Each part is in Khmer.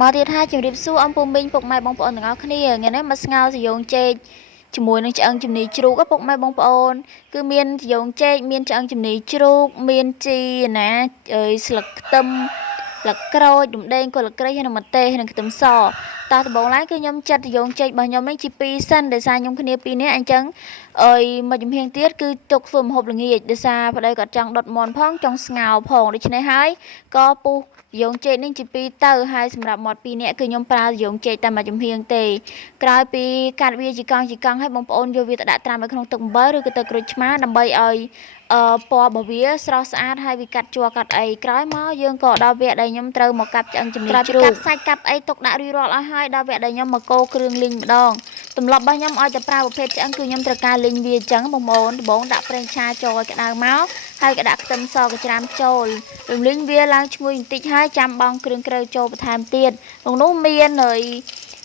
មកទៀតហើយជំរាបសួរអំពូមីងពុកម៉ែបងប្អូនទាំងអស់គ្នាថ្ងៃនេះមកស្ងោរសយងចេកជាមួយនឹងឆ្អឹងជំនីជ្រូកពុកម៉ែបងប្អូនគឺមានសយងចេកមានឆ្អឹងជំនីជ្រូកមានជីណាស្លឹកខ្ទឹមស្លឹកក្រូចរំដេងគល់ក្រីហើយនិងម្ទេសនិងខ្ទឹមសតោះដំបូងឡើយគឺខ្ញុំចាត់សយងចេករបស់ខ្ញុំនេះជា2សិនដោយសារខ្ញុំគ្នា2នាក់អញ្ចឹងមួយចំហៀងទៀតគឺទុកធ្វើម្ហូបល្ងាចដោយសារប្តីគាត់ចង់ដុតមាន់ផងចង់ស្ងោរផងដូច្នេះហើយក៏ពុះយងចេកនេះជា2ទៅហើយសម្រាប់មាត់2នាក់គឺខ្ញុំប្រើយងចេកតែមួយចំហៀងទេក្រោយពីកាត់វាជាកង់ឲ្យបងប្អូនយកវាទៅដាក់ត្រាំនៅក្នុងទឹកអំបិលឬក៏ទឹកក្រូចឆ្មាដើម្បីឲ្យពណ៌របស់វាស្រស់ស្អាតហើយវាកាត់ជ័រកាត់អីក្រោយមកយើងក៏ដល់វគ្គដែលខ្ញុំត្រូវមកកាប់ឆ្អឹងជំនីជ្រូកកាប់សាច់កាប់អីទុកដាក់រួចរាល់អស់ហើយដល់វគ្គដែលខ្ញុំមកកូរគ្រឿងលីងម្ដងទម្លាប់របស់ខ្ញុំឲ្យតែប្រើប្រភេទឆ្អឹងគឺខ្ញុំត្រូវការលីងវាអញ្ចឹងបងប្អូនដំបូងដាក់ប្រេងឆាចូលឲ្យក្តៅមកហើយក៏ដាក់ខ្ទឹមសកច្រាមចូលរំលីងវាឡើងឈ្ងុយបន្តិចហើយចាំបង់គ្រឿងក្រូចចូលបន្ថែមទៀតក្នុងនោះមាន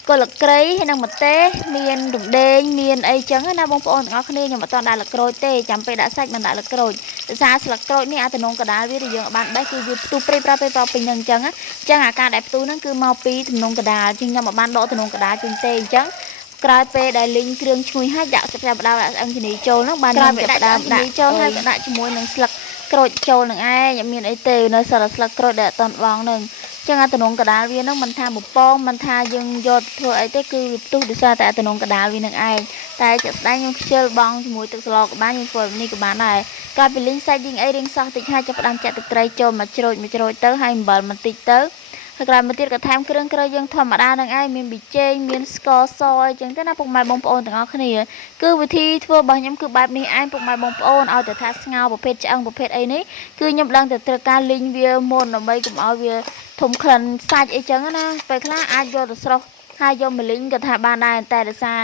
គល់ក្រីហើយនិងម្ទេសមានរំដេងមានអីចឹងណាបងប្អូនទាំងអស់គ្នាខ្ញុំអត់តដាក់លក្រូចទេចាំពេលដាក់សាច់មិនដាក់លក្រូចដោយសារស្លឹកក្រូចនេះអាតំណងកដាលវាយើងបានបេះគឺវាផ្ទុះព្រៃប្រពេពេញហ្នឹងអញ្ចឹងអាការដែលផ្ទុះហ្នឹងគឺមកពីតំណងកដាលជាងខ្ញុំមិនបានដកតំណងកដាលជាងទេអញ្ចឹងក្រោយពេលដែលលីងគ្រឿងឈ្ងុយហើយដាក់ចាប់ផ្ដើមដាក់ឆ្អឹងជំនីចូលហ្នឹងបានខ្ញុំចាប់ផ្ដើមដាក់ចូលហើយក៏ដាក់ជាមួយនឹងស្លឹកក្រូចចូលនឹងឯងអត់មានអីទេនៅសល់ស្លឹកក្រូចដែលអត់តន់បងហ្នឹងចឹងអាតំណងកដាលវាហ្នឹងមិនថាបំពងមិនថាយើងយកធ្វើអីទេគឺវាផ្ទុះដោយសារតែអាតំណងកដាលវានឹងឯងតែជាក់ស្ដែងខ្ញុំខ្ជិលបងជាមួយទឹកស្លក៏បានខ្ញុំធ្វើនេះក៏បានដែរក្រោយពីលីងសាច់លីងអីរៀងសោះតិចហើយចាប់ផ្ដើមចាក់ទឹកត្រីចូលមកជ្រោចទៅហើយអំបិលបន្តិចទៅហើយក្រោយមកទៀតក៏ថែមគ្រឿងក្រូចយើងធម្មតានឹងឯងមានប៊ីចេងមានស្ករសអីចឹងទៅណាពុកម៉ែបងប្អូនទាំងអស់គ្នាគឺវិធីធ្វើរបស់ខ្ញុំគឺបែបនេះឯងពុកម៉ែបងប្អូនឲ្យតែថាស្ងោរប្រភេទឆ្អឹងប្រភេទអីនេះគឺខ្ញុំដឹងតែត្រូវការលីងវាមុនដើម្បីកុំឲ្យវាធំក្លិនសាច់អីចឹងណាពេលខ្លះអាចយកទៅស្រុះហើយយកមកលីងក៏ថាបានដែរតែដោយសារ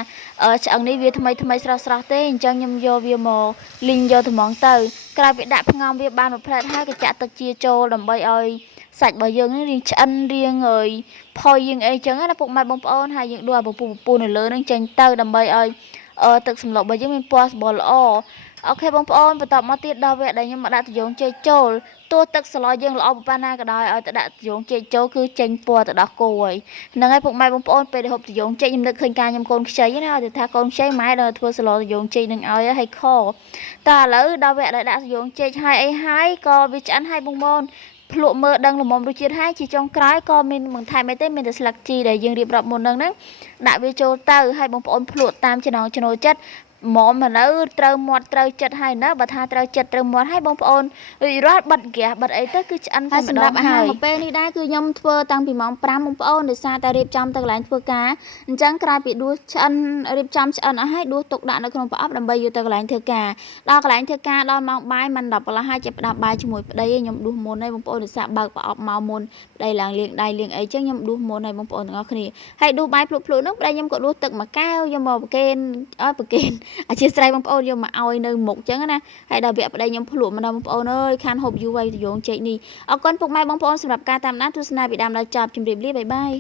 ឆ្អឹងនេះវាថ្មីស្រស់ទេអញ្ចឹងខ្ញុំយកវាមកលីងយកត្មងទៅក្រោយពីដាក់ផ្ងំវាបានមួយផ្លែតហើយក៏ចាក់ទឹកជាចូលដើម្បីឲ្យសាច់របស់យើងនេះរៀងឆ្អិនរៀងផុយយើងអីចឹងណាពុកម៉ែបងប្អូនហើយយើងដួសពពុះនៅលើនឹងចេញទៅដើម្បីឲ្យទឹកសម្លុករបស់យើងមានពណ៌សម្បុរល្អអូខេបងប្អូនបន្តមកទៀតដល់វគ្គដែលខ្ញុំមកដាក់ត្រយូងចេកចូលទោះទឹកស្លយើងល្អប៉ុណ្ណាក៏ដោយឲ្យទៅដាក់ត្រយូងចេកចូលគឺចេញពណ៌ទៅដោះគោហើយហ្នឹងហើយពុកម៉ែបងប្អូនពេលដែលហូបត្រយូងចេកខ្ញុំនឹកឃើញការខ្ញុំកូនខ្ចីណាឲ្យថាកូនខ្ចីម៉ែដល់ធ្វើស្លត្រយូងចេកនឹងឲ្យហើយខតើឥឡូវដល់វគ្គដែលដាក់ត្រយូងចេកហើយក៏វាឆ្អិនហើយបងប្អូនភ្លក់មើលដឹងល្មមរសជាតិហើយជាចុងក្រោយក៏មានបន្ថែមអីទេមានតែស្លឹកជីដែលយើងរៀបរាប់មុនហ្នឹងដាក់វាចូលទៅហើយបងប្អូនភ្លក់តាមចំណង់ចំណូលចិត្តមកនៅត្រូវមាត់ត្រូវចិត្តហើយណាបើថាត្រូវចិត្តត្រូវមាត់ហើយបងប្អូនរួចរាល់បិទហ្គាសបិទអីទៅគឺឆ្អិនតែសម្រាប់អាហារមកពេលនេះដែរគឺខ្ញុំធ្វើតាំងពីម៉ោង5បងប្អូនដោយសារតែរៀបចំទៅកន្លែងធ្វើការអញ្ចឹងក្រោយពីដួសឆ្អិនរៀបចំឆ្អិនអស់ហើយដួសទុកដាក់នៅក្នុងប្រអប់ដើម្បីយកទៅកន្លែងធ្វើការដល់កន្លែងធ្វើការដល់ម៉ោងបាយមិន10កន្លះហើយចាប់ផ្ដើមបាយជាមួយប្តីខ្ញុំដួសមុនហើយបងប្អូនដោយសារបើកប្រអប់មកមុនប្តីឡើងលាងដៃលាងអីចឹងខ្ញុំដួសមុនហើយបងប្អូនទាំងអស់គ្នាហើយដួសបាយភ្លុកនោះប្តីខ្ញុំក៏ដួសទឹកមួយកែវយកមកប្រគេនឲ្យប្រគេនអធិស្ឋានបងប្អូនយកមកឲ្យនៅមុខចឹងណាហើយដល់វគ្គប្តីខ្ញុំភ្លក់ម្ដងបងប្អូនអើយខានហូបយូរហើយត្រយូងចេកនេះអរគុណពុកម៉ែបងប្អូនសម្រាប់ការតាមដានទស្សនាពីដើមដល់ចប់ជម្រាបលាបាយបាយ